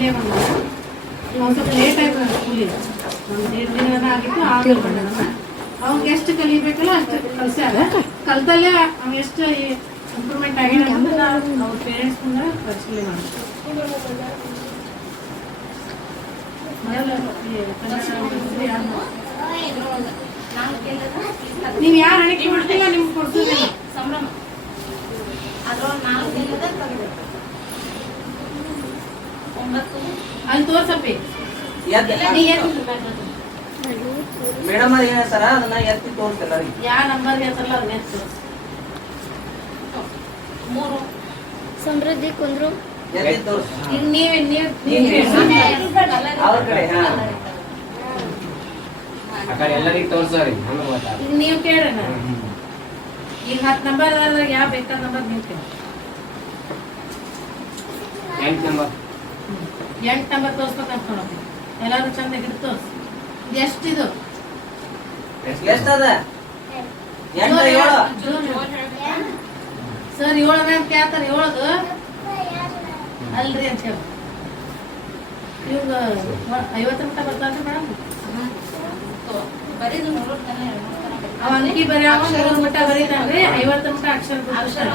ಇಲ್ಲೇ ಬಂದ ಒಂದು ಸ್ವಲ್ಪ ಲೇಟ್ ಆಯ್ತು ಸ್ಕೂಲಿಗೆ ಒಂದು ಎರಡು ದಿನ ಆಗಿತ್ತು ಆಗ ಬಂದ ಅವ್ನಿಗೆ ಎಷ್ಟು ಕಲಿಬೇಕಲ್ಲ ಅಷ್ಟು ಕಲ್ಸ್ಯಾರ ಕಲ್ತಲ್ಲೇ ಅವ್ ಎಷ್ಟು ಇಂಪ್ರೂವ್ಮೆಂಟ್ ಆಗಿಲ್ಲ ಅಂದ್ರೆ ನಾವು ಅವ್ರ ಪೇರೆಂಟ್ಸ್ ಮುಂದೆ ಕಲ್ಸಲಿ ಮಾಡಿ ನೀವು ಯಾರು ಹಣಿಕೆ ಮಾಡ್ತಿಲ್ಲ ನಿಮ್ಗೆ ತೋರ್ಸಪ್ಪಿ. ಮೇಡಮ್ ಅವ್ರು ಏನ್ ಹೇಳ್ತಾರ? ಅದನ್ನ ಎತ್ತಿ ತೋರಿಸ್ತಾರೆ ಎಲ್ಲರಿಗೆ. ಯಾವ ನಂಬರ್ ಹೇಳ್ತಾರಲ್ಲ ಅದನ್ನ ಎತ್ತು. ಮೂರು. ಸಮೃದ್ಧಿ ಕುಂದ್ರು. ಎತ್ತಿ ತೋರಿಸ್. ಈಗ ನೀವೇ ನೀವು ಅವ್ರ ಕಡೆ ಹಾ. ಆ ಕಡೆ ಎಲ್ಲರಿಗೂ ತೋರ್ಸೋರಿ ಹಂಗ ಗೊತ್ತಾಗ ಈಗ ನೀವು ಕೇಳ್ರಿ ನಾನು ಈಗ ಹತ್ತು ನಂಬರ್ ಯಾವ ಬೇಕಾದ ನಂಬರ್ ನೀವು ಕೇಳಿ. ಎಂಟು ನಂಬರ್. ಎಂಟು ನಂಬರ್ ತೋರ್ಸ್ಬೇಕಂತ ನೋಡಪ್ಪ ಎಲ್ಲಾರು ಚಂದ ಹಿಡಿದು ತೋರ್ಸ್. ಇದು ಎಷ್ಟಿದು? ಎಷ್ಟದ ಸರ್ ಏಳು ಅಂತ ಕೇಳ್ತಾರೆ ಏಳದು? ಅಲ್ರಿ ಅಂತ ಹೇಳಿ. ಇವಾಗ ಐವತ್ತು ರೂಪಾಯಿ ಬರ್ತಾನ್ರಿ ಮೇಡಮ್. ತನ ಅವ ಅಂಕಿ ಬರೆಯವ ಮೂರು ಮಟ್ಟ ಬರೀತಾನ್ರಿ ಐವತ್ತು ಮಟ್ಟ ಅಕ್ಷರ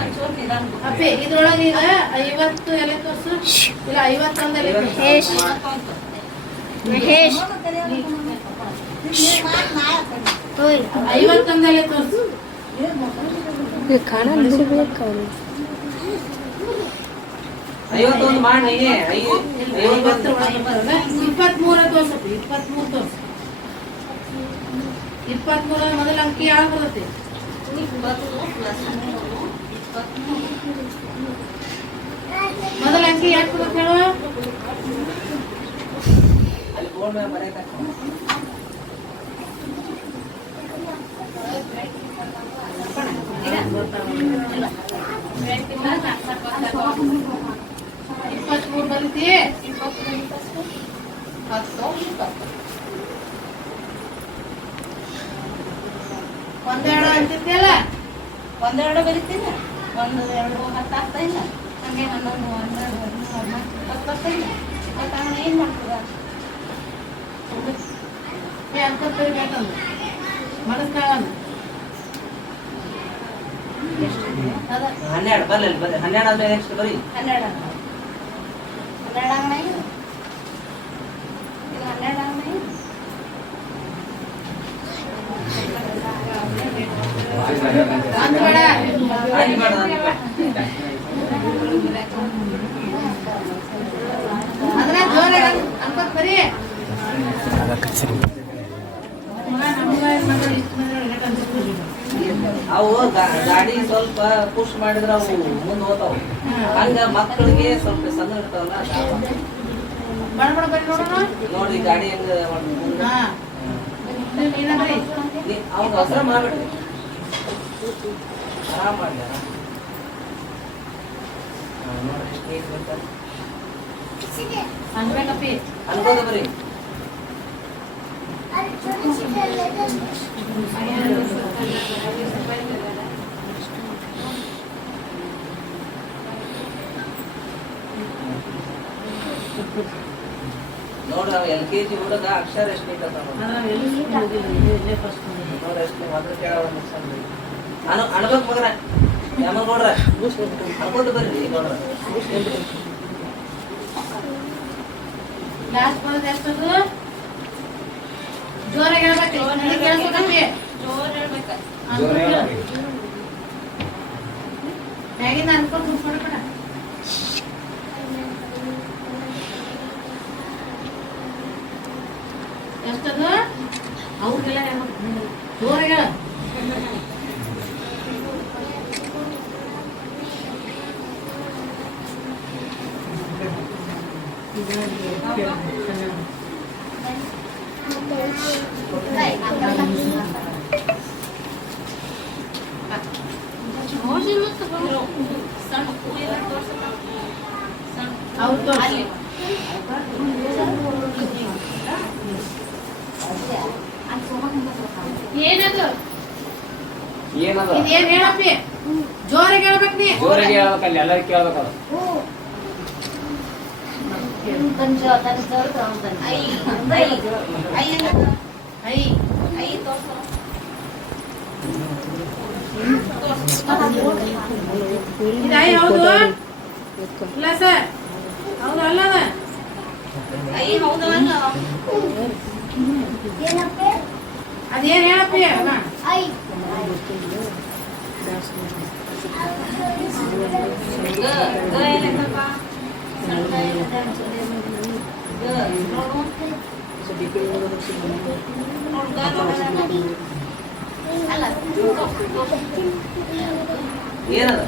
ಅಪ್ಪೆ ಇದ್ರೊಳಗೆ ಈಗ ಐವತ್ತು ಎಲೆ ತೋರ್ಸು ಇಲ್ಲ ಐವತ್ತೊಂದು ಎಲೆ ಮಹೇಶ್ ಮಹೇಶ್ ಐವತ್ತೊಂದು ಎಲೆ ತೋರ್ಸು ಕಾಣ ಬಿಡ್ಬೇಕು ಅವ್ರು. ಐವತ್ತೊಂದು ಮಾಡಿ. ಇಪ್ಪತ್ಮೂರ ತೋರ್ಸಪ್ಪ ಇಪ್ಪತ್ಮೂರು ತೋರ್ಸು. ಇಪ್ಪತ್ಮೂರ ಮೊದಲ ಅಂಕಿ ಯಾವಾಗ ಬರುತ್ತೆ ಇಪ್ಪತ್ತು ಪ್ಲಸ್ ಮೂರು ಇಪ್ಪತ್ತ್ಮೂರು ಮೊದಲ ಅಂಕಿ ಯಾಕೆ ಬರುತ್ತೆ ಹೇಳು ಅಲ್ಲಿ ಬೋರ್ಡ್ ಮೇಲೆ ಬರೆಯಕ್ಕೆ ಇಪ್ಪತ್ಮೂರು ಬರುತ್ತೆ ಹತ್ತು ಇಪ್ಪತ್ತು ಒಂದೆರಡು ಅಂತಿದ್ದೆಲ್ಲ ಒಂದೆರಡು ಬರೀತೀನ? ಒಂದು ಎರಡು ಹತ್ತು ಆಗ್ತಾ ಇಲ್ಲ. ಹಂಗೆ ಹನ್ನೊಂದು ಹನ್ನೆರಡು ಹದಿಮೂರು ಇಪ್ಪತ್ತು ಬರ್ತಾ ಇಲ್ಲ. ಇಪ್ಪತ್ತಾಗ ಏನು ಮಾಡ್ತದ ಏ ಅನ್ಕೊಂತ ಬೇಕಂದು ಮನಸ್ನಾಗ ಅದ ಹನ್ನೆರಡು ಬರ್ಲಿ ಅಲ್ಲಿ ಬರ್ರಿ ಹನ್ನೆರಡು ಆದ್ಮೇಲೆ ನೆಕ್ಸ್ಟ್ ಬರೀ. ಹನ್ನೆರಡು ಹನ್ನೆರಡು ಹನ್ನೆರಡು ಅವು ಗಾಡಿ ಸ್ವಲ್ಪ ಪುಷ್ ಮಾಡಿದ್ರ ಅವು ಮುಂದ್ ಹೋತಾವ ಹಂಗ ಮಕ್ಕಳಿಗೆ ಸ್ವಲ್ಪ ಸಣ್ಣ ಇರ್ತಾವಲ್ಲ ನೋಡ್ರಿ ಗಾಡಿ ಹೆಂಗ ಅವ್ನ ಮಾಡ್ಬೇಡ್ರಿ ಆರಾಮ್ ಮಾಡ್ಲಿ. ಅನ್ಬೇಕಪ್ಪಿ ಅನ್ಕೋತ ಬರ್ರಿ ಅವ ಎಲ್ ಕೆ ಜಿ ಹುಡುಗ ಅಕ್ಷರ ಎಷ್ಟು ಎಷ್ಟು ಅನು ಅನ್ಬೇಕು ಮಗನ. ಯಾಮ ನೋಡ್ರ. ಅನ್ಕೊಂಡು ಬರ್ರಿ ನೋಡ್ರ. ಲಾಸ್ಟ್ ಎಷ್ಟದು ಜೋರಾಗಿ ಹೇಳ್ಬೇಕು ನನಗೆ ಹೇಳ್ಬೇಕು. ಜೋರ್ ಅನ್ಕೊಂಡು ಅನ್ಕೊಂಡು ಕೂತ್ಕೊಳ್ಬೇಡ. ಎಷ್ಟದು? ಅವ್ರಿಗೆಲ್ಲ ಜೋರಾಗಿ ಹೇಳು. ಏನದು ಏನದು ಏನ್ ಹೇಳಪ್ಪಿ ಜೋರಾಗಿ ಹೇಳ್ಬೇಕು ನೀ ಜೋರಾಗಿ ಹೇಳ್ಬೇಕು ಅಲ್ಲಿ ಎಲ್ಲರೂ ಕೇಳ್ಬೇಕು ಇಲ್ಲ ಸರ್ ಅದೇನು ಹೇಳಪ್ಪಿ ಏನದ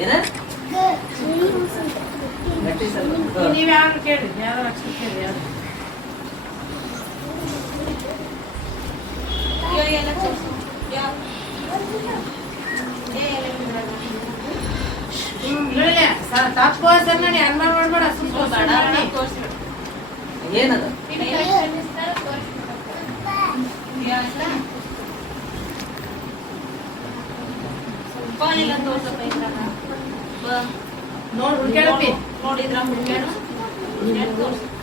ಏನ ನೀವು ಯಾರು ಅಕ್ಷರ ಕೇಳಿ ಯಾರು ತಪ್ಪು ಸರ್ ನೋಡಿ ಅನುಮಾನ ಮಾಡ್ಬೇಡ ಸುಮ್ಮ ಬೇಡ ಏನದ ನೋಡಿ ಹುಡುಕಿ Polidramineros, Networks.